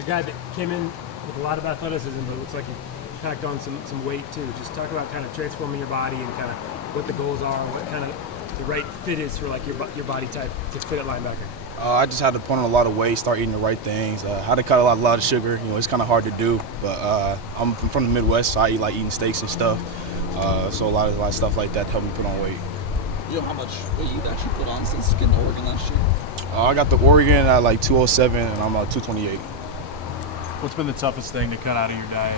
a guy that came in with a lot of athleticism, but it looks like he packed on some weight too. Just talk about kind of transforming your body and kind of what the goals are, what kind of the right fit is for like your body type to fit at linebacker. I just had to put on a lot of weight, start eating the right things. Had to cut a lot of sugar. It's kind of hard to do, but I'm from the Midwest, so I eat like eating steaks and stuff. So a lot of stuff like that to help me put on weight. You know how much weight you've actually put on since getting to Oregon last year? I got the Oregon at like 207, and I'm 228. What's been the toughest thing to cut out of your diet?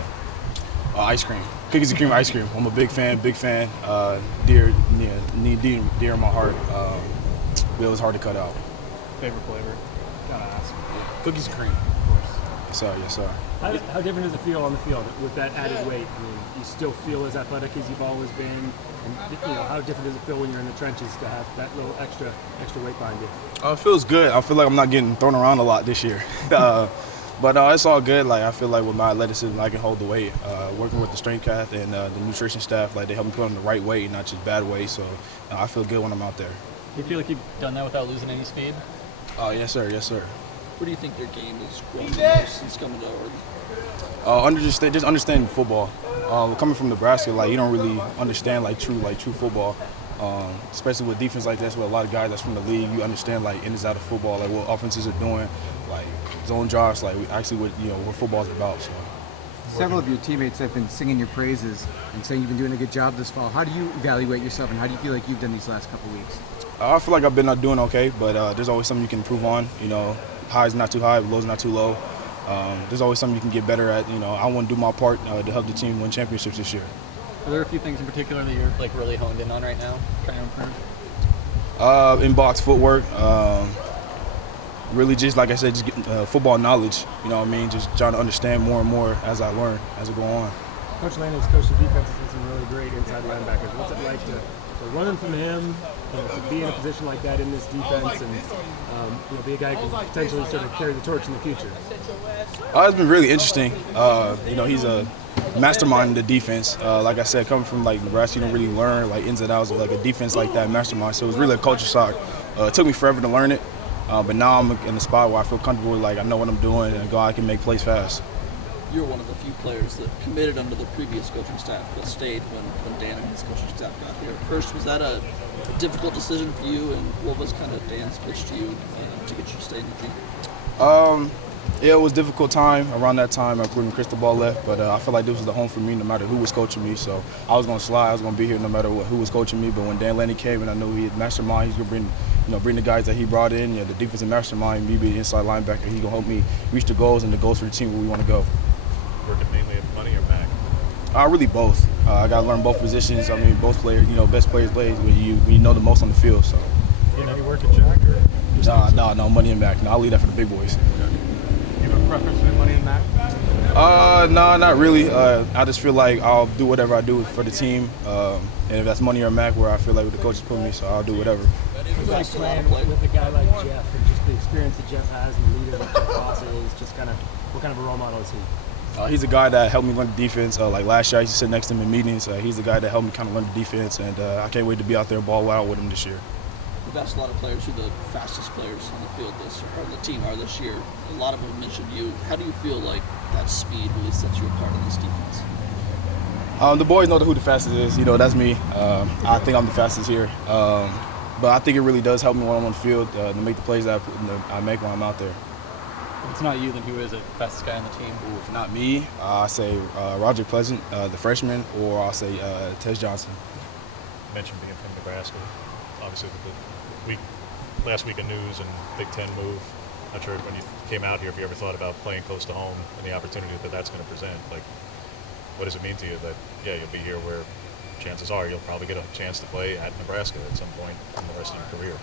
Ice cream, cookies and cream ice cream. I'm a big fan. Dear in my heart. But it was hard to cut out. Favorite flavor? Gotta ask. Cookies and cream. Of course. Yes, sir. Yes, sir. How different does it feel on the field with that added weight? I mean, you still feel as athletic as you've always been, and how different does it feel when you're in the trenches to have that little extra weight behind you? It feels good. I feel like I'm not getting thrown around a lot this year. But it's all good. Like I feel like with my athleticism, I can hold the weight. Working with the strength cath and the nutrition staff, like they help me put on the right weight, not just bad weight. So I feel good when I'm out there. Do you feel like you've done that without losing any speed? Yes, sir. Yes, sir. Where do you think your game has grown the most since coming to Oregon? Just understanding football. Coming from Nebraska, like you don't really understand like true football. Especially with defense like this, with a lot of guys that's from the league, you understand like in and out of football, like what offenses are doing, like zone drops, like actually what football's about. So. Several of your teammates have been singing your praises and saying you've been doing a good job this fall. How do you evaluate yourself, and how do you feel like you've done these last couple of weeks? I feel like I've been doing okay, but there's always something you can improve on. Highs not too high, lows not too low. There's always something you can get better at. I want to do my part to help the team win championships this year. Are there a few things in particular that you're like really honed in on right now, trying to improve? In-box footwork. Really just, like I said, just getting football knowledge, you know what I mean? Just trying to understand more and more as I learn, as I go on. Coach Landon's coached the defenses with some really great inside linebackers. What's it like to run from him, to be in a position like that in this defense, and be a guy who can potentially sort of carry the torch in the future? It's been really interesting. He's a mastermind in the defense. Like I said, coming from like Nebraska, you don't really learn like ins and outs of like a defense like that mastermind. So it was really a culture shock. It took me forever to learn it. But now I'm in a spot where I feel comfortable, like I know what I'm doing, and I can make plays fast. You're one of the few players that committed under the previous coaching staff but stayed when Dan and his coaching staff got here. First, was that a difficult decision for you, and what was kind of Dan's pitch to you to get you to stay in the team? Yeah, it was a difficult time. Around that time, when Cristobal left, but I feel like this was the home for me no matter who was coaching me. So I was going to slide. I was going to be here no matter who was coaching me. But when Dan Lanning came and I knew he had mastermind, he's going to bring the guys that he brought in, the defensive mastermind, me being the inside linebacker, he's going to help me reach the goals and the goals for the team where we want to go. Working mainly at money or back? Really both. I got to learn both positions. I mean, both players, best players plays when you know the most on the field. So. You know, you work at Jack or? No, money and back. No, I'll leave that for the big boys. You have a preference for money and back? No, not really. I just feel like I'll do whatever I do for the team, and if that's money or Mac, where I feel like the coaches put me, so I'll do whatever. It's like playing with a guy like Jeff, and just the experience that Jeff has, and the leader that Jeff Foster is. Just kind of, what kind of a role model is he? He's a guy that helped me learn the defense. Like last year, I used to sit next to him in meetings. He's the guy that helped me kind of learn the defense, and I can't wait to be out there and ball out with him this year. We've asked a lot of players who the fastest players on the field or the team are this year. A lot of them mentioned you. How do you feel like that speed really sets you apart in this defense? The boys know who the fastest is. That's me. I think I'm the fastest here. But I think it really does help me when I'm on the field to make the plays that I make when I'm out there. If it's not you, then who is the fastest guy on the team? If not me, I say Roger Pleasant, the freshman, or I'll say Tez Johnson. You mentioned being from Nebraska. Obviously, last week of news and Big Ten move. Not sure when you came out here if you ever thought about playing close to home and the opportunity that's going to present. Like, what does it mean to you that you'll be here where chances are you'll probably get a chance to play at Nebraska at some point in the rest of your career?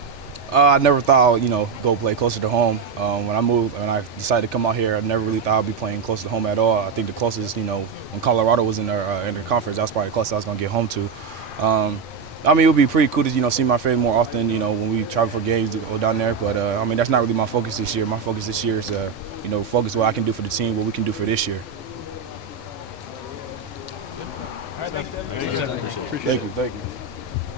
I never thought I'd, go play closer to home. When I decided to come out here, I never really thought I'd be playing close to home at all. I think the closest, when Colorado was in their conference, that was probably the closest I was going to get home to. It would be pretty cool to, see my family more often, when we travel for games to go down there. But, that's not really my focus this year. My focus this year is, focus what I can do for the team, what we can do for this year. All right, thank you. Thank you.